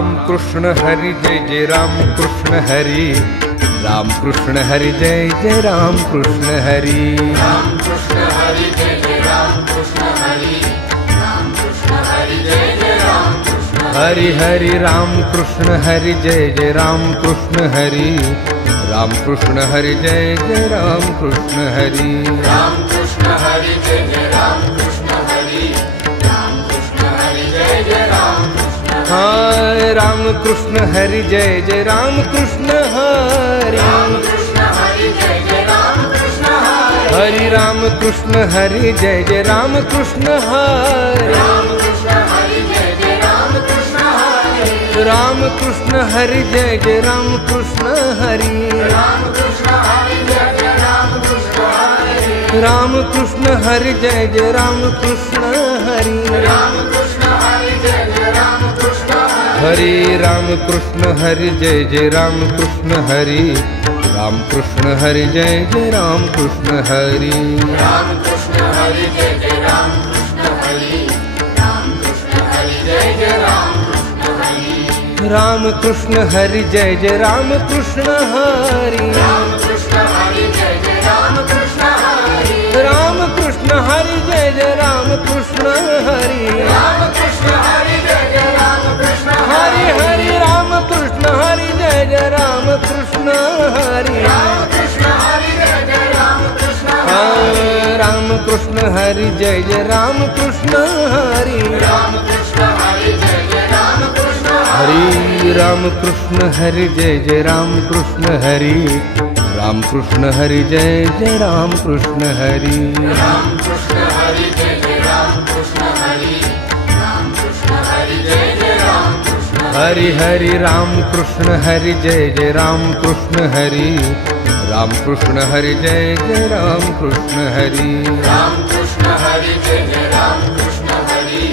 राम कृष्ण हरि जय जय राम कृष्ण हरि, राम कृष्ण हरि जय जय राम कृष्ण हरि, राम कृष्ण हरि जय जय राम कृष्ण हरि, राम कृष्ण हरि जय जय राम कृष्ण हरि हरि राम कृष्ण हरि जय जय राम कृष्ण हरि, राम कृष्ण हरि जय जय राम कृष्ण हरि, राम कृष्ण हरि जय जय राम कृष्ण हरि, राम कृष्ण हरि जय जय राम कृष्ण हाय राम कृष्ण हरि जय जय राम कृष्ण हरि, राम कृष्ण हरि जय जय राम कृष्ण हरि, हरि राम कृष्ण हरि जय जय राम कृष्ण हरि, राम कृष्ण हरि जय जय राम कृष्ण हरि, राम कृष्ण हरि जय जय राम कृष्ण हरि, राम कृष्ण हरि जय जय राम कृष्ण हरि, राम कृष्ण हरि जय जय राम कृष्ण हरि, राम कृष्ण हरि जय जय राम कृष्ण हरि, हरि राम कृष्ण हरि जय जय राम कृष्ण हरि, राम कृष्ण हरि जय जय राम कृष्ण हरि, राम कृष्ण हरि जय जय राम कृष्ण हरि, राम कृष्ण हरि जय जय राम कृष्ण हरि, राम कृष्ण हरि जय जय राम कृष्ण हरि, राम कृष्ण हरि जय जय राम कृष्ण हरि, राम कृष्ण हरि जय जय राम कृष्ण हरि, राम कृष्ण हरि जय जय राम कृष्ण हरि हरि राम कृष्ण हरि जय जय राम कृष्ण हरि, राम कृष्ण हरि जय जय राम कृष्ण हाँ, राम कृष्ण हरि जय जय राम कृष्ण हरि, राम कृष्ण हरि जय जय राम कृष्ण हरि राम कृष्ण हरि जय जय राम कृष्ण हरि, राम कृष्ण हरि जय जय राम कृष्ण हरि, राम कृष्ण हरि जय जय राम कृष्ण हरि, राम कृष्ण हरि जय जय राम कृष्ण हरि हरि राम कृष्ण हरि जय जय राम कृष्ण हरि, राम कृष्ण हरि जय जय राम कृष्ण हरि, राम कृष्ण हरि जय जय राम कृष्ण हरि,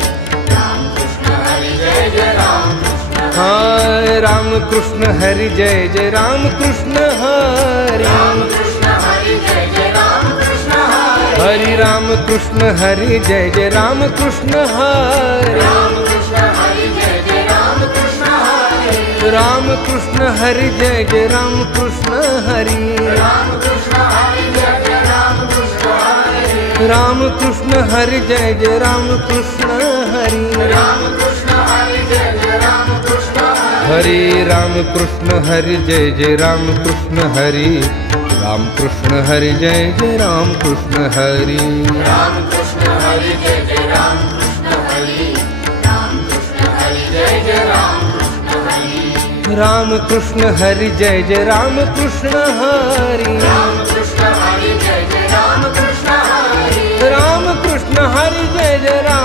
राम कृष्ण हरि जय जय राम कृष्ण हाय राम कृष्ण हरि जय जय राम कृष्ण हरि, राम कृष्ण हरि जय जय राम कृष्ण हरि, हरि राम कृष्ण हरि जय जय राम कृष्ण हरि, राम कृष्ण हरि जय जय राम कृष्ण हरि, राम कृष्ण हरि जय जय राम कृष्ण हरि, राम कृष्ण हरि जय जय राम कृष्ण हरि, राम कृष्ण हरि जय जय राम कृष्ण हरि, राम कृष्ण हरि जय जय राम कृष्ण हरि, हरि राम कृष्ण हरि जय जय राम कृष्ण हरि, राम कृष्ण हरि जय जय राम कृष्ण हरि, राम कृष्ण हरि जय जय राम कृष्ण हरि, राम कृष्ण हरि जय जय राम कृष्ण हरि, राम कृष्ण हरि जय जय राम कृष्ण हरि, राम कृष्ण हरि जय जय राम कृष्ण हरि, राम कृष्ण हरि जय जय राम